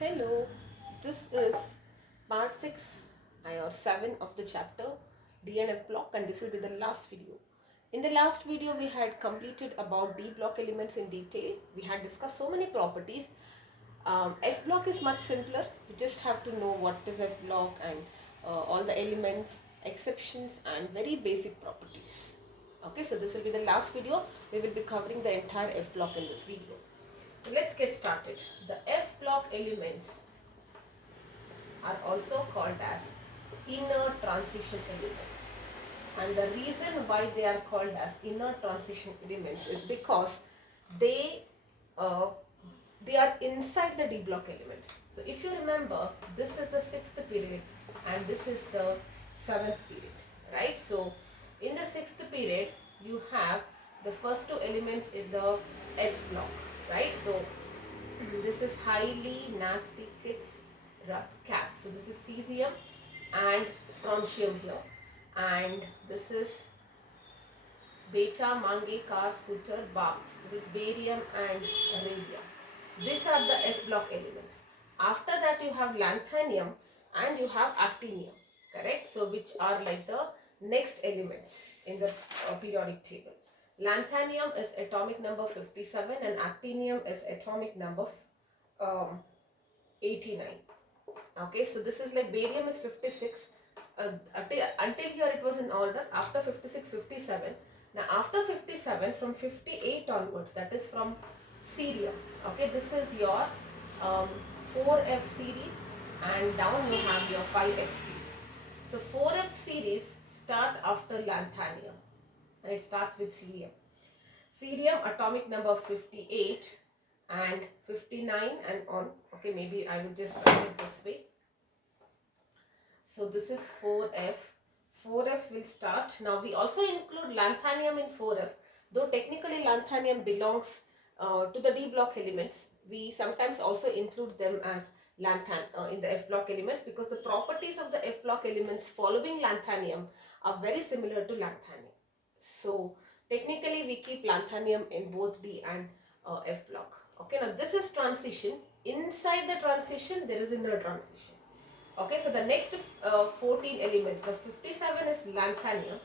Hello, this is part 6 or 7 of the chapter DNF block, and this will be the last video. In the last video, we had completed about D block elements in detail. We had discussed so many properties. F block is much simpler. You just have to know what is F block and all the elements, exceptions and very basic properties. Okay, so this will be the last video. We will be covering the entire F block in this video. So let's get started. The F block elements are also called as inner transition elements. And the reason why they are called as inner transition elements is because they uh, they are inside the D block elements. So if you remember, this is the 6th period and this is the 7th period, right? So in the 6th period, you have the first two elements in the S block, right? So this is highly nasty kids cats. So this is cesium and francium here, and this is beta, mange, car, scooter, barks. This is barium and radium. These are the S block elements. After that you have lanthanium and you have actinium, correct? So which are like the next elements in the periodic table. Lanthanium is atomic number 57 and actinium is atomic number 89. Okay, so this is like barium is 56. Until here it was in order. After 56, 57. Now after 57, from 58 onwards, that is from cerium. Okay, this is your 4F series, and down you have your 5F series. So 4F series start after lanthanium and it starts with cerium. Cerium atomic number 58 and 59 and on. Okay, maybe I will just write it this way. So this is 4F. 4F will start. Now we also include lanthanium in 4F. Though technically lanthanium belongs to the D block elements, we sometimes also include them as lanthan in the F block elements, because the properties of the F block elements following lanthanium are very similar to lanthanium. So technically we keep lanthanium in both D and F block. Okay, now this is transition. Inside the transition there is inner transition. Okay, so the next 14 elements, the 57 is lanthanium.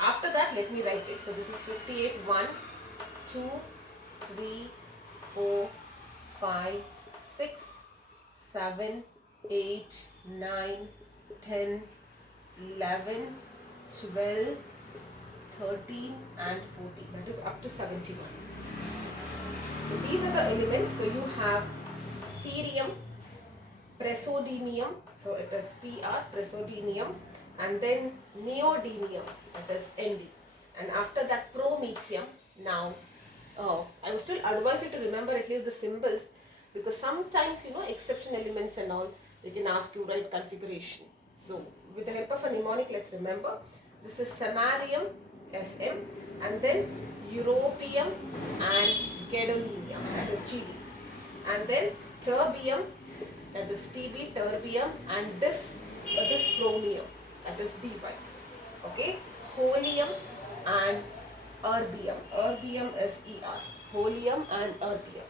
After that, let me write it. So this is 58, 1, 2, 3, 4, 5, 6, 7, 8, 9, 10, 11, 12, 13 and 14. That is up to 71. So these are the elements. So you have cerium, praseodymium, so it is Pr, praseodymium, and then neodymium, that is Nd, and after that promethium. Now I would still advise you to remember at least the symbols, because sometimes exception elements and all, they can ask you right configuration. So with the help of a mnemonic, let's remember. This is samarium, Sm, and then europium and gadolinium, that is Gd, and then terbium, that is Tb, terbium, and this chromium, that is Dy. Okay, holium and erbium. Erbium is Er. Holium and erbium.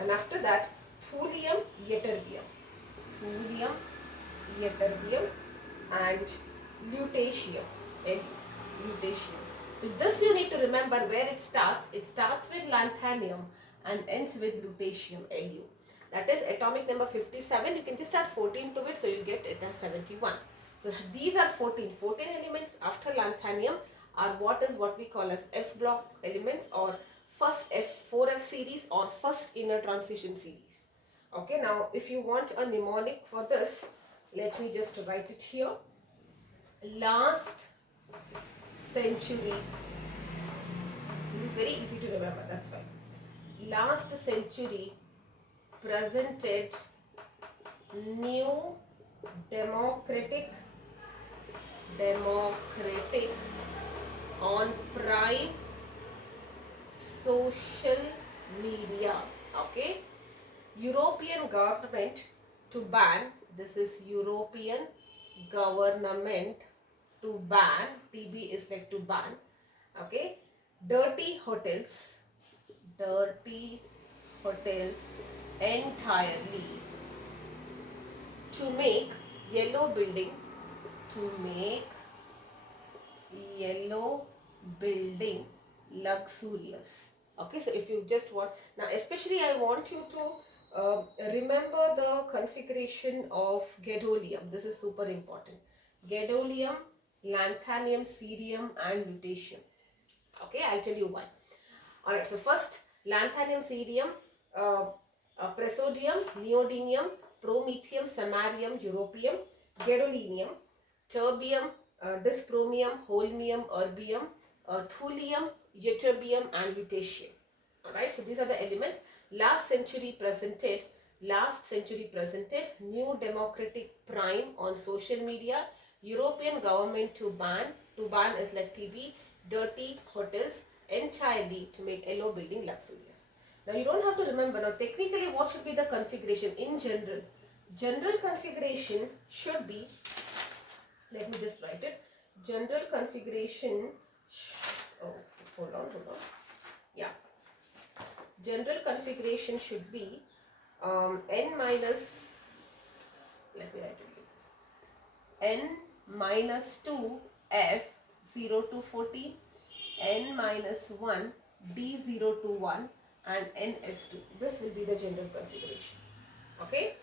And after that, thulium, ytterbium. Thulium, ytterbium, and lutetium. Lutetium. So this you need to remember where it starts. It starts with lanthanium and ends with lutetium, Lu. That is atomic number 57. You can just add 14 to it, so you get it as 71. So these are 14 elements after lanthanium are what we call as F block elements, or first 4F series or first inner transition series. Okay, now if you want a mnemonic for this, let me just write it here. Last century. This is very easy to remember, that's why. Last century presented new democratic on prime social media. Okay, European government to ban, this is European government to ban, TB is like to ban. Okay, dirty hotels entirely. to make yellow building, to make yellow building luxurious. Okay, so if you just want, now especially I want you to remember the configuration of gadolinium. This is super important. Gadolinium, lanthanum, cerium and lutetium. Okay, I'll tell you why. Alright, so first lanthanum, cerium, uh, praseodymium, neodymium, promethium, samarium, europium, gadolinium, terbium, dysprosium, holmium, erbium, thulium, ytterbium and lutetium. Alright, so these are the elements. Last century presented New Democratic Prime on social media. European government to ban is like TB, dirty hotels entirely to make yellow building luxurious. Now you don't have to remember, now technically what should be the configuration in general? General configuration should be, let me just write it. General configuration, oh, hold on. Yeah. General configuration should be n minus, let me write it like this, n minus 2 f 0 to 40, n minus 1 d 0 to 1 and n s 2. This will be the general configuration. Okay,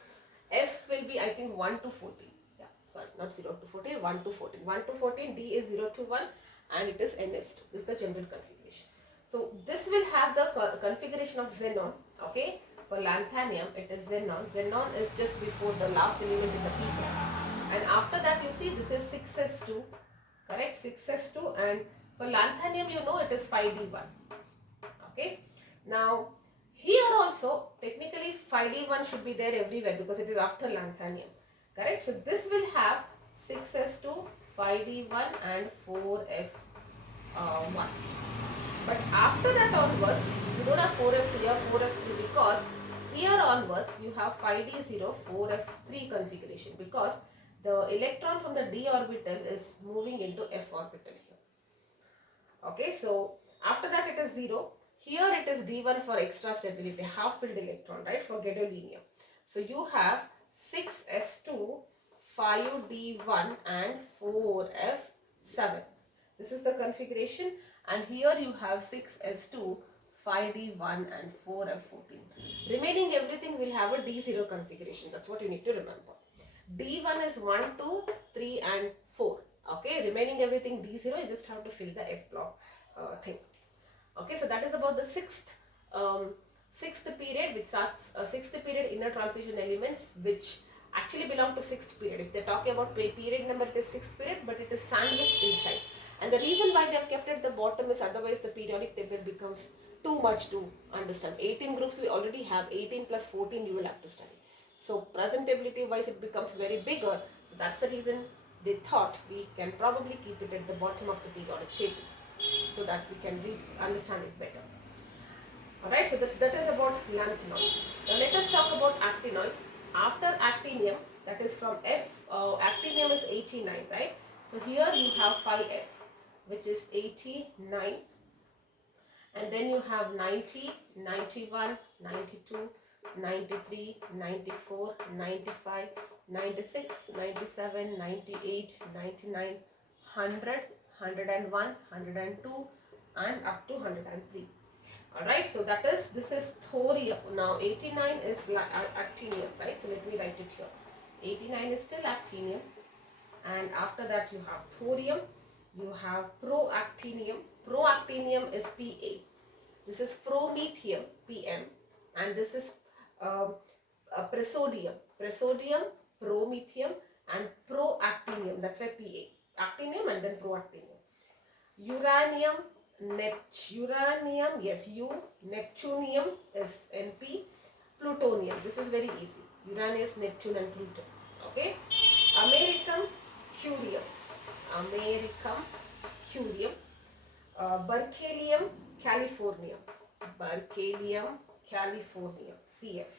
f will be I think 1 to 14. Yeah, sorry, not 0 to 14, 1 to 14. 1 to 14, d is 0 to 1 and it is ns2. This is the general configuration. So this will have the configuration of xenon. Okay, for lanthanum it is xenon. Xenon is just before the last element in the p pair, and after that you see this is 6s2, correct, 6s2, and for lanthanum you know it is 5d1. Okay, now here also technically 5d1 should be there everywhere because it is after lanthanum, correct. So this will have 6s2, 5d1 and 4f1. But after that onwards, you don't have 4f here, 4f3, because here onwards you have 5d0, 4f3 configuration, because the electron from the d orbital is moving into f orbital here. Okay, so after that it is 0. Here it is d1 for extra stability, half filled electron, right, for gadolinium. So you have 6s2, 5d1 and 4f7. This is the configuration, and here you have 6s2, 5d1 and 4f14. Remaining everything will have a d0 configuration. That's what you need to remember. d1 is 1, 2, 3 and 4. Okay, remaining everything d0, you just have to fill the f block thing. Okay, so that is about the sixth period, which starts sixth period inner transition elements, which actually belong to sixth period. If they're talking about period number, it is sixth period, but it is sandwiched inside. And the reason why they have kept it at the bottom is otherwise the periodic table becomes too much to understand. 18 groups we already have, 18 plus 14 you will have to study. So presentability wise it becomes very bigger. So that's the reason they thought we can probably keep it at the bottom of the periodic table, so that we can understand it better. Alright, so that is about lanthanoids. Now let us talk about actinoids. After actinium, that is from F, actinium is 89, right? So here you have 5F, which is 89, and then you have 90, 91, 92, 93, 94, 95, 96, 97, 98, 99, 100, 101, 102 and up to 103. Alright, so this is thorium. Now 89 is actinium, right? So let me write it here. 89 is still actinium, and after that you have thorium, you have proactinium. Proactinium is Pa. This is promethium, Pm, and this is praseodymium. Praseodymium, promethium and proactinium, that's why Pa. Actinium and then proactinium. Uranium, yes, U. Neptunium is Np. Plutonium, this is very easy. Uranus, Neptune and Pluto. Okay. Americum, curium. Berkelium, californium. Cf.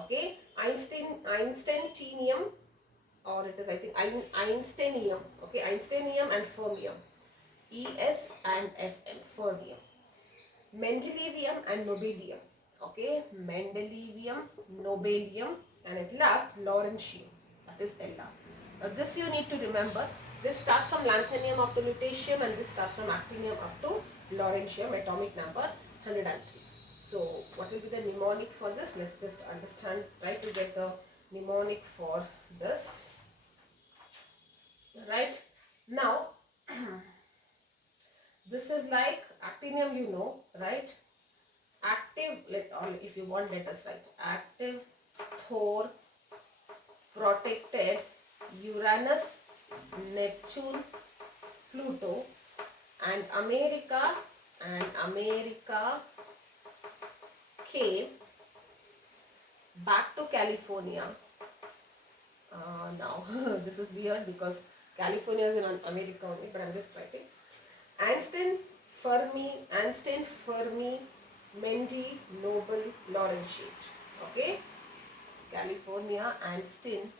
Okay. Einsteinium, or it is I think Einsteinium. Okay, Einsteinium and fermium. Es and Fn, fermium. Mendelevium and nobelium. Okay, Mendelevium, nobelium, and at last Lawrencium. is Lr. Now this you need to remember. This starts from lanthanum up to lutetium, and this starts from actinium up to lawrencium, atomic number 103. So what will be the mnemonic for this? Let's just understand, try to get the mnemonic for this. Right now, this is like actinium, you know, right? Active, or if you want, let us write active, Thor, protected, Uranus, Neptune, Pluto, and America came back to California. Now this is weird because California is in America only, but I'm just writing. Einstein, Fermi, Mendy, Nobel, Lawrentiate. Okay, California, Einstein,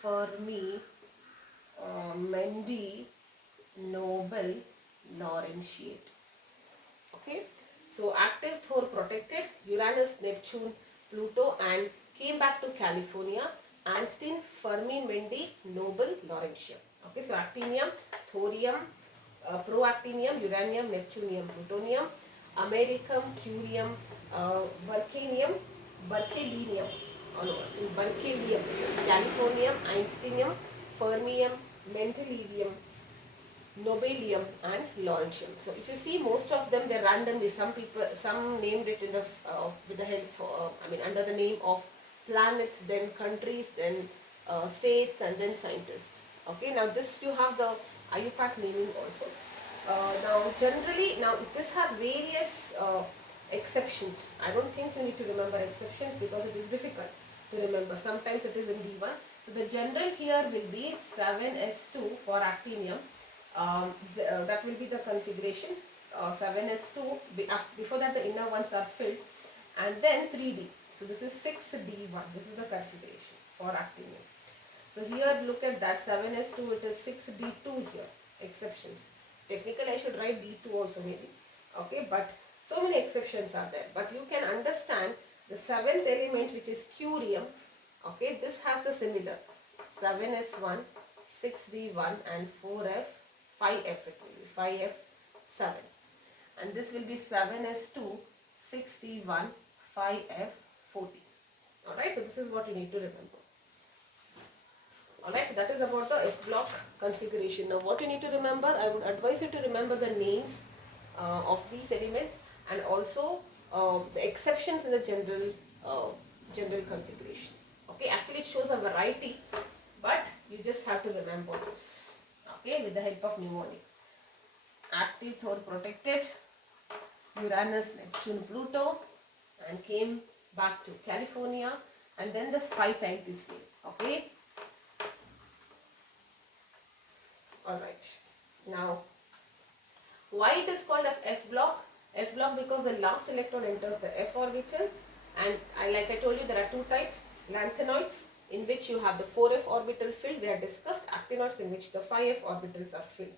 Fermi, Mendy, Nobel, Lawrentiate. Okay, so active, Thor, protected, Uranus, Neptune, Pluto, and came back to California. Einstein, Fermi, Mendy, Nobel, Lawrentium. Okay, so actinium, thorium, proactinium, uranium, neptunium, plutonium, americum, curium, berkelium, berkelium, californium, einsteinium, fermium, mendelevium, nobelium, and lawrentium. So if you see, most of them, they're randomly, some named it in the with the help under the name of planets, then countries, then states, and then scientists. Okay, now this you have the IUPAC naming also. Now generally, now this has various exceptions. I don't think you need to remember exceptions because it is difficult to remember. Sometimes it is in D1. So the general here will be 7s2 for actinium. That will be the configuration. 7s2, before that the inner ones are filled, and then 3d. So this is 6d1. This is the configuration for actinium. So here look at that, 7s2, it is 6d2 here, exceptions. Technically I should write d2 also maybe, okay, but so many exceptions are there. But you can understand the seventh element, which is curium, okay, this has the similar 7s1, 6d1, and 4f, 5f it will be, 5f7. And this will be 7s2, 6d1, 5f14. Alright, so this is what you need to remember. Alright, so that is about the F block configuration. Now what you need to remember, I would advise you to remember the names of these elements, and also the exceptions in the general configuration. Okay, actually it shows a variety, but you just have to remember those. Okay, with the help of mnemonics. Active, Thor, protected, Uranus, Neptune, Pluto, and came back to California, and then the spy scientist name. Okay. Alright, now why it is called as F block? F block because the last electron enters the F orbital, and like I told you, there are two types: lanthanoids, in which you have the 4f orbital filled, we have discussed; actinoids, in which the 5f orbitals are filled.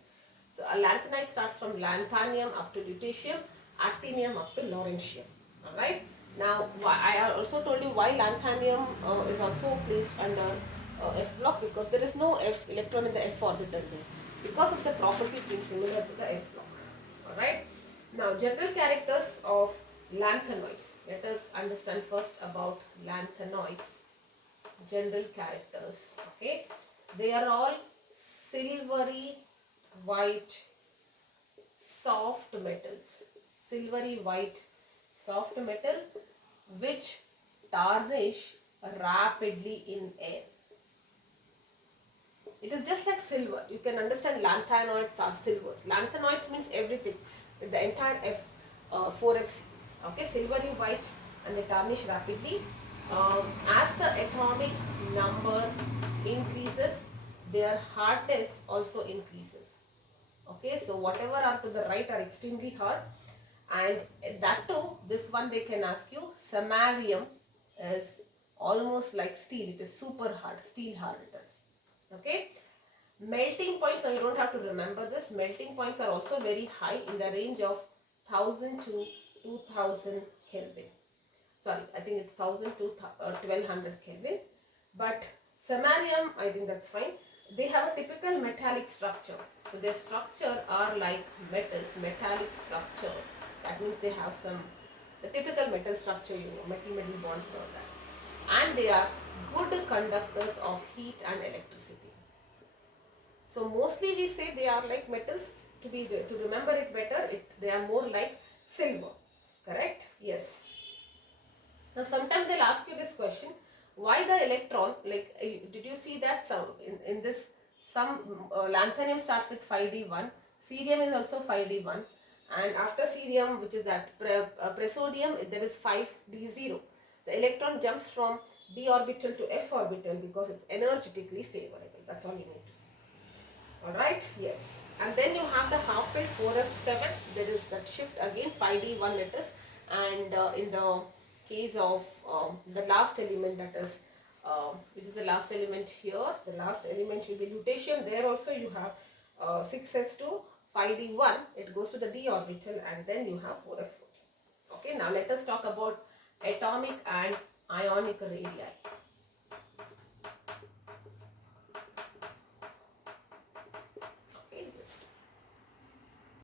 So a lanthanide starts from lanthanium up to lutetium, actinium up to lawrentium. Alright, now I also told you why lanthanium is also placed under F block, because there is no F electron in the F orbital there, because of the properties being similar to the F block. Alright, now general characters of lanthanoids. Let us understand first about lanthanoids. General characters. Okay, they are all silvery white soft metals. Silvery white soft metal which tarnish rapidly in air. It is just like silver. You can understand lanthanoids are silvers. Lanthanoids means everything, the entire 4F series. Okay, silvery white, and they tarnish rapidly. As the atomic number increases, their hardness also increases. Okay, so whatever are to the right are extremely hard, and that too, this one they can ask you, samarium is almost like steel. It is super hard, steel hard it is. Okay, melting points, now you don't have to remember this. Melting points are also very high, in the range of 1000 to 2000 Kelvin. Sorry, I think it's 1000 to 1200 Kelvin. But Samarium, I think that's fine. They have a typical metallic structure. So their structure are like metals, metallic structure. That means they have the typical metal structure, metal bonds and all that. And they are good conductors of heat and electricity. So mostly we say they are like metals. To remember it better, they are more like silver. Correct? Yes. Now sometimes they'll ask you this question, why the electron, like did you see that in this some lanthanum starts with 5d1, cerium is also 5d1, and after cerium, which is that presodium, there is 5d0. The electron jumps from d orbital to f orbital because it's energetically favorable. That's all you need to see. Alright, yes. And then you have the half-filled 4f7. There is that shift again, 5d1 letters. And in the case of the last element, that is, which is the last element here, the last element will be lutetium. There also you have 6s2, 5d1. It goes to the d orbital, and then you have 4f14. Okay, now let us talk about atomic and ionic radii.